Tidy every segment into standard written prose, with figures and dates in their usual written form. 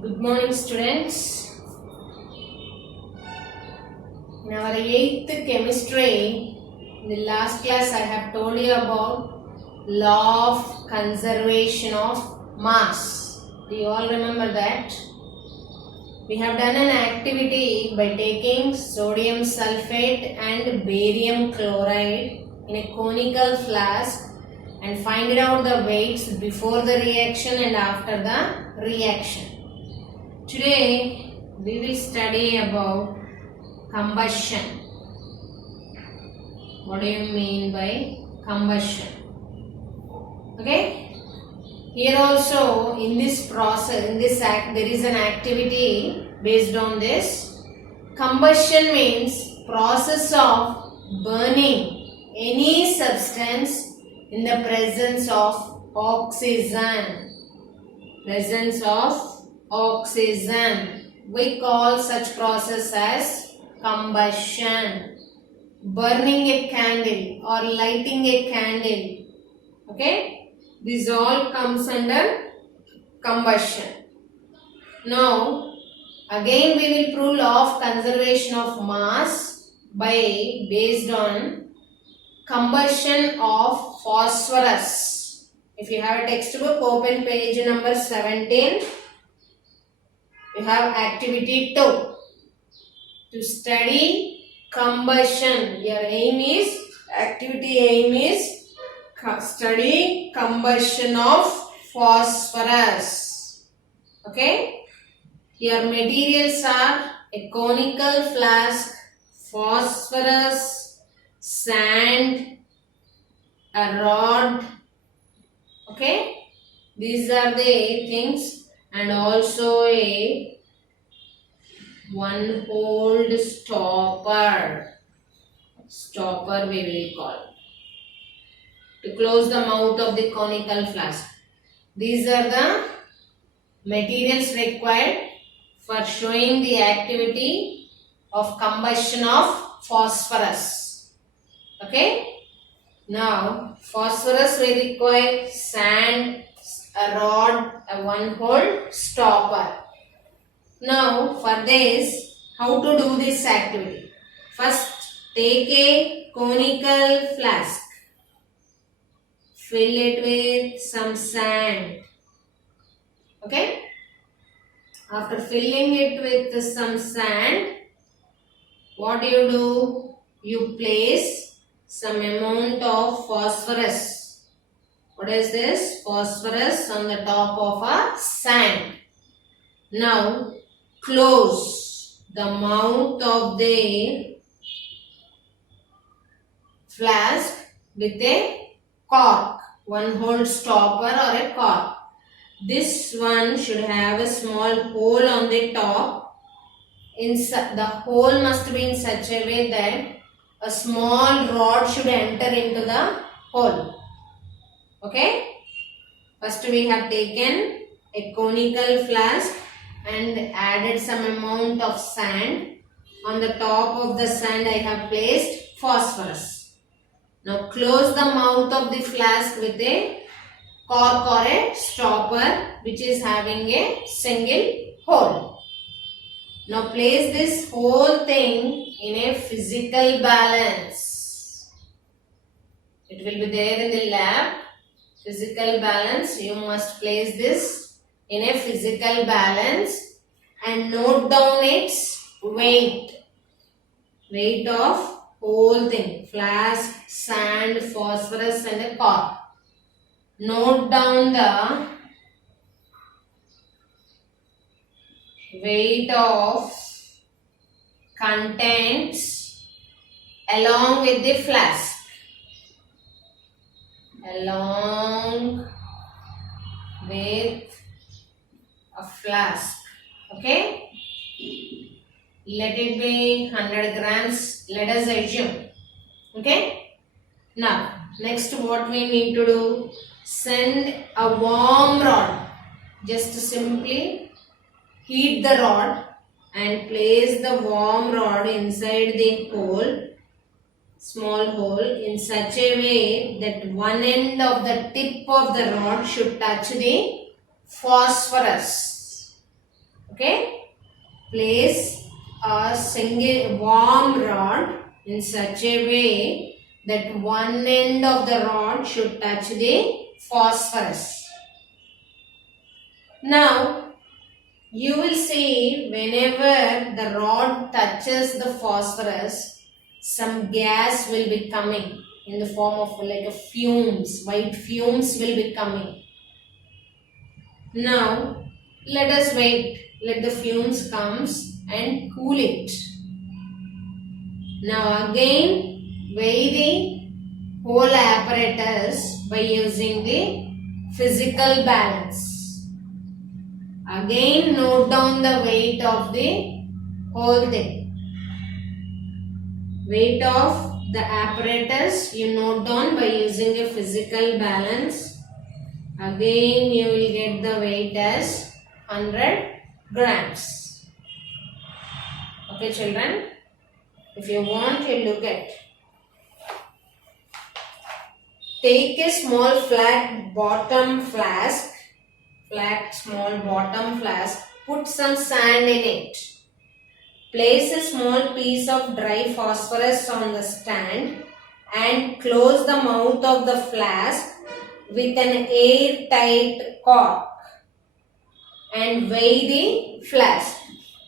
Good morning, students. In our 8th chemistry, in the last class I have told you about law of conservation of mass. Do you all remember that? We have done an activity by taking sodium sulfate and barium chloride in a conical flask and find out the weights before the reaction and after the reaction. Today we will study about combustion. What do you mean by combustion? Okay. Here also in this process, in this act, there is an activity based on this. Combustion means process of burning any substance in the presence of oxygen. Presence of oxygen. We call such process as combustion. Burning a candle or lighting a candle. Okay. This all comes under combustion. Now, again we will prove law of conservation of mass based on combustion of phosphorus. If you have a textbook, open page number 17. We have activity 2. To study combustion. Your activity aim is study combustion of phosphorus. Okay. Your materials are a conical flask, phosphorus, sand, a rod. Okay. These are the things. And also a one-hole stopper we will call to close the mouth of the conical flask. These are the materials required for showing the activity of combustion of phosphorus. Okay. Now phosphorus we require sand, a rod, a one-hole stopper. Now for this, how to do this activity? First, take a conical flask. Fill it with some sand. Okay? After filling it with some sand, what do? You place some amount of phosphorus. What is this? Phosphorus on the top of a sand. Now, close the mouth of the flask with a cork, one-hole stopper or a cork. This one should have a small hole on the top. The hole must be in such a way that a small rod should enter into the hole. Okay. First we have taken a conical flask and added some amount of sand. On the top of the sand I have placed phosphorus. Now close the mouth of the flask with a cork or a stopper which is having a single hole. Now place this whole thing in a physical balance. It will be there in the lab. Physical balance, you must place this in a physical balance and note down its weight. Weight of whole thing, flask, sand, phosphorus and a cork. Note down the weight of contents along with the flask. Along with a flask. Okay. Let it be 100 grams. Let us assume. Okay. Now, next what we need to do? Send a warm rod. Just simply heat the rod and place the warm rod inside the hole. Small hole in such a way that one end of the tip of the rod should touch the phosphorus. Okay. Place a single warm rod in such a way that one end of the rod should touch the phosphorus. Now, you will see whenever the rod touches the phosphorus, some gas will be coming in the form of like a fumes, white fumes will be coming. Now, let us wait. Let the fumes comes and cool it. Now again, weigh the whole apparatus by using the physical balance. Again, note down the weight of the whole thing. Weight of the apparatus you note down by using a physical balance. Again, you will get the weight as 100 grams. Okay, children? If you want, you look at. Take a small flat bottom flask. Small bottom flask. Put some sand in it. Place a small piece of dry phosphorus on the stand and close the mouth of the flask with an airtight cork and weigh the flask.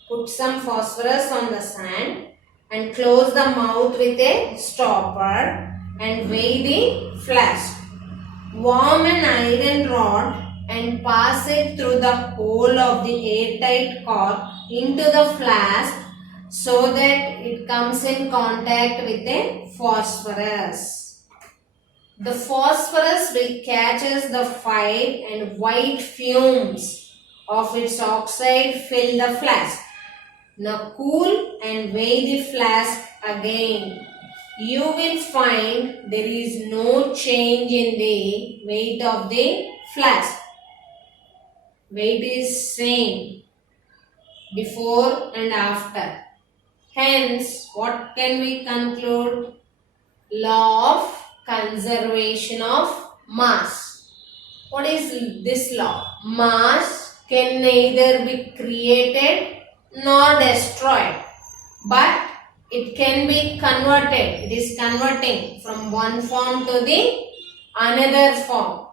Put some phosphorus on the sand and close the mouth with a stopper and weigh the flask. Warm an iron rod and pass it through the hole of the airtight cork into the flask so that it comes in contact with the phosphorus. The phosphorus will catches the fire and white fumes of its oxide fill the flask. Now cool and weigh the flask again. You will find there is no change in the weight of the flask. Weight is same before and after. Hence, what can we conclude? Law of conservation of mass. What is this law? Mass can neither be created nor destroyed, but it can be converted. It is converting from one form to the another form.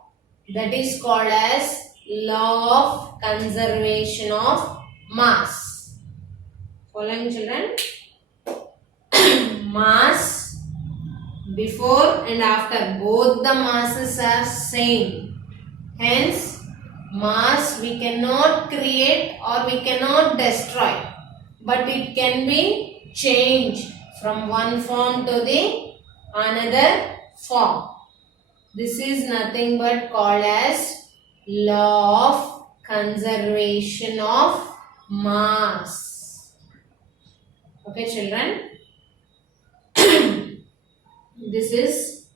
That is called as law of conservation of mass. Following children? Mass before and after, both the masses are same. Hence, mass we cannot create or we cannot destroy, but it can be changed from one form to the another form. This is nothing but called as law of conservation of mass. Okay, children? This is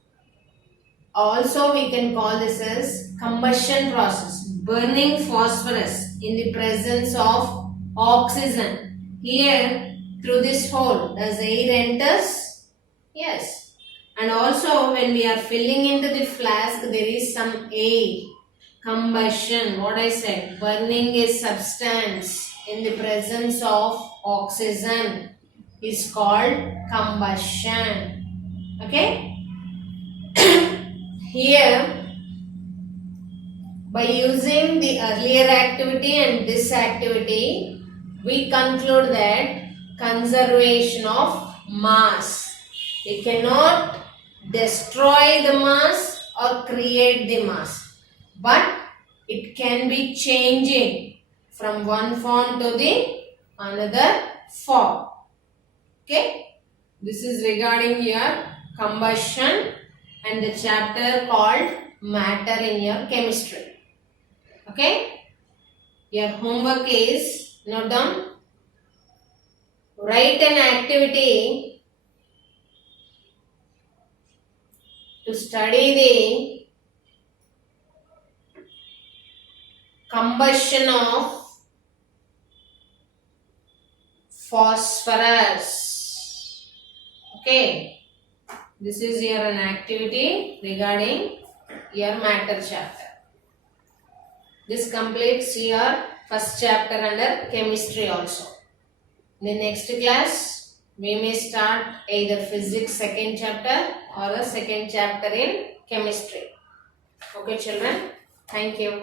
also we can call this as combustion process. Burning phosphorus in the presence of oxygen. Here, through this hole, does air enters? Yes. And also when we are filling into the flask, there is some air. Combustion, what I said, burning a substance in the presence of oxygen is called combustion. Okay? Here, by using the earlier activity and this activity, we conclude that conservation of mass. We cannot destroy the mass or create the mass, but it can be changing from one form to the another form. Okay? This is regarding your combustion and the chapter called matter in your chemistry. Okay? Your homework is, note down, write an activity to study the combustion of phosphorus. Okay? This is your an activity regarding your matter chapter. This completes your first chapter under chemistry also. In the next class, we may start either physics second chapter or the second chapter in chemistry. Okay children, thank you.